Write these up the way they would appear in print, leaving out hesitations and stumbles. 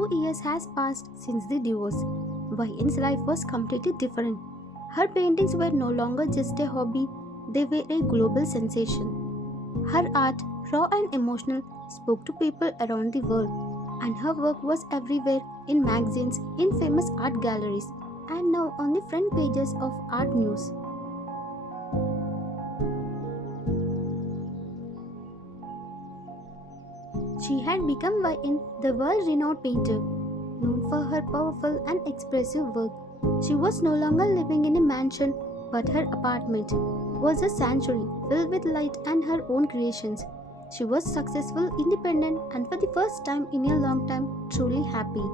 2 years has passed since the divorce. Wayan's life was completely different. Her paintings were no longer just a hobby, they were a global sensation. Her art, raw and emotional, spoke to people around the world, and her work was everywhere in magazines, in famous art galleries, and now on the front pages of art news. She had become Wayan, the world renowned painter, known for her powerful and expressive work. She was no longer living in a mansion, but her apartment was a sanctuary filled with light and her own creations. She was successful, independent, and for the first time in a long time, truly happy.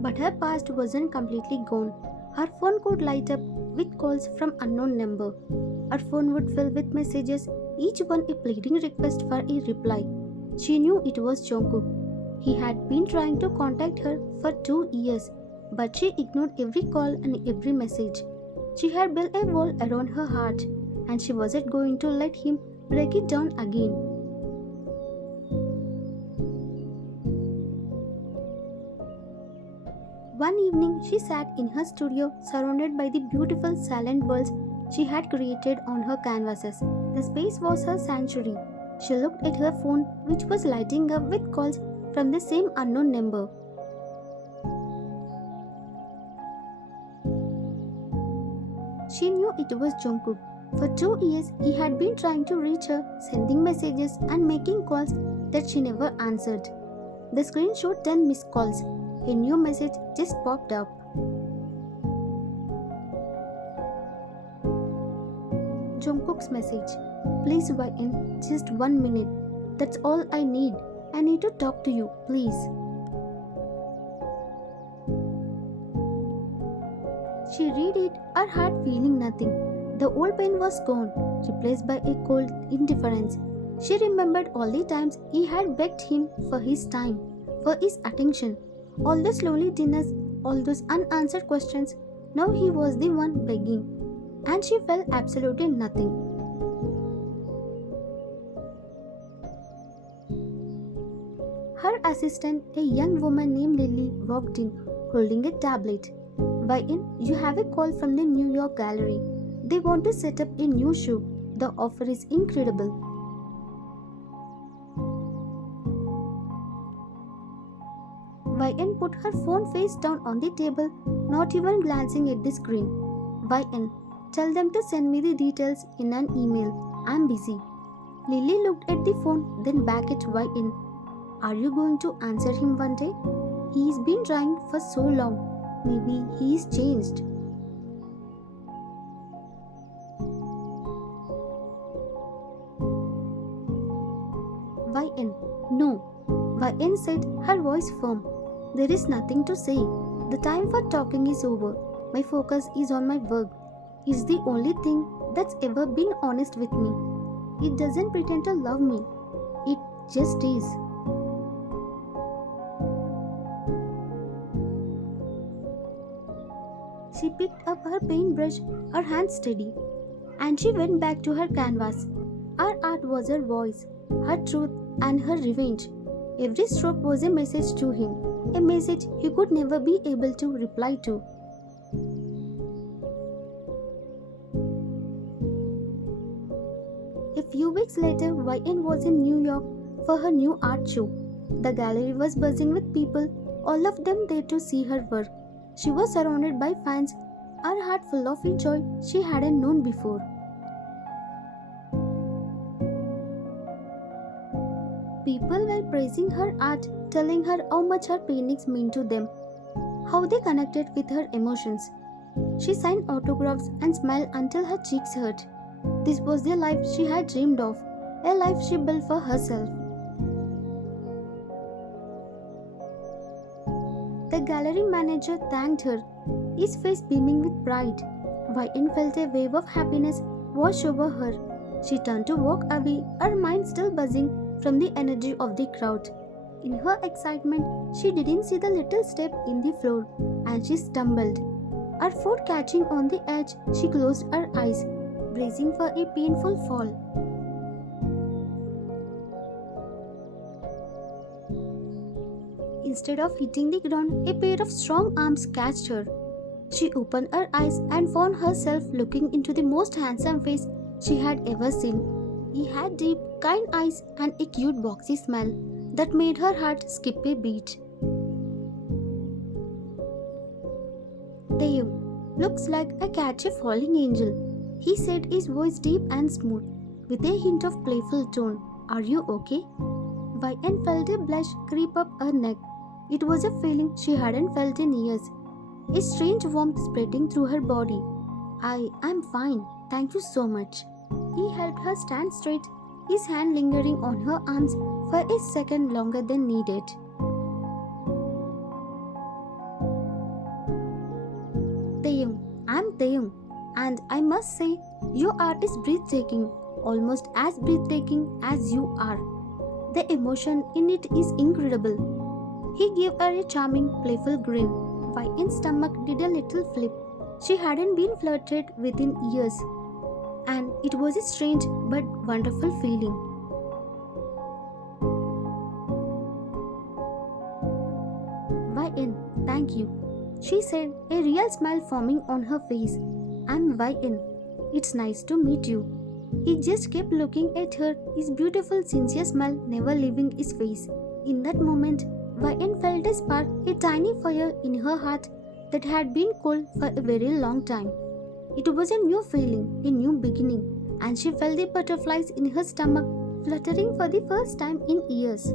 But her past wasn't completely gone. Her phone could light up with calls from unknown number. Her phone would fill with messages, each one a pleading request for a reply. She knew it was Jungkook. He had been trying to contact her for 2 years, but she ignored every call and every message. She had built a wall around her heart, and she wasn't going to let him break it down again. One evening, she sat in her studio surrounded by the beautiful silent worlds she had created on her canvases. The space was her sanctuary. She looked at her phone, which was lighting up with calls from the same unknown number. She knew it was Jungkook. For 2 years, he had been trying to reach her, sending messages and making calls that she never answered. The screen showed 10 missed calls. A new message just popped up. Jungkook's message. Please wait in just 1 minute. That's all I need. I need to talk to you, please. She read it, her heart feeling nothing. The old pain was gone, replaced by a cold indifference. She remembered all the times he had begged him for his time, for his attention. All those lonely dinners, all those unanswered questions, now he was the one begging. And she felt absolutely nothing. Her assistant, a young woman named Lily, walked in, holding a tablet. Wayan, you have a call from the New York gallery. They want to set up a new show. The offer is incredible. Wayan put her phone face down on the table, not even glancing at the screen. Wayan, tell them to send me the details in an email. I'm busy. Lily looked at the phone, then back at Wayan. Are you going to answer him one day? He's been trying for so long. Maybe he's changed. Wayan, no. Wayan said, her voice firm. There is nothing to say. The time for talking is over. My focus is on my work. It's the only thing that's ever been honest with me. It doesn't pretend to love me. It just is. She picked up her paintbrush, her hand steady, and she went back to her canvas. Her art was her voice, her truth, and her revenge. Every stroke was a message to him, a message he could never be able to reply to. A few weeks later, Wayan was in New York for her new art show. The gallery was buzzing with people, all of them there to see her work. She was surrounded by fans, her heart full of a joy she hadn't known before. People were praising her art, telling her how much her paintings meant to them, how they connected with her emotions. She signed autographs and smiled until her cheeks hurt. This was the life she had dreamed of, a life she built for herself. The gallery manager thanked her, his face beaming with pride. Wayan felt a wave of happiness wash over her. She turned to walk away, her mind still buzzing from the energy of the crowd. In her excitement, she didn't see the little step in the floor, and she stumbled. Her foot catching on the edge, she closed her eyes, bracing for a painful fall. Instead of hitting the ground, a pair of strong arms catched her. She opened her eyes and found herself looking into the most handsome face she had ever seen. He had deep, kind eyes and a cute boxy smile that made her heart skip a beat. Dave, looks like I catch a falling angel, he said, his voice deep and smooth, with a hint of playful tone. Are you okay? Vian felt a blush creep up her neck. It was a feeling she hadn't felt in years, a strange warmth spreading through her body. I'm fine, thank you so much. He helped her stand straight, his hand lingering on her arms for a second longer than needed. Taeyong, I'm Taeyong, and I must say, your art is breathtaking, almost as breathtaking as you are. The emotion in it is incredible. He gave her a charming, playful grin. Vian's stomach did a little flip. She hadn't been flirted with in years, and it was a strange but wonderful feeling. Vian, thank you, she said, a real smile forming on her face. I'm Vian. It's nice to meet you. He just kept looking at her, his beautiful, sincere smile never leaving his face. In that moment, Vian felt a spark, a tiny fire in her heart that had been cold for a very long time. It was a new feeling, a new beginning, and she felt the butterflies in her stomach fluttering for the first time in years.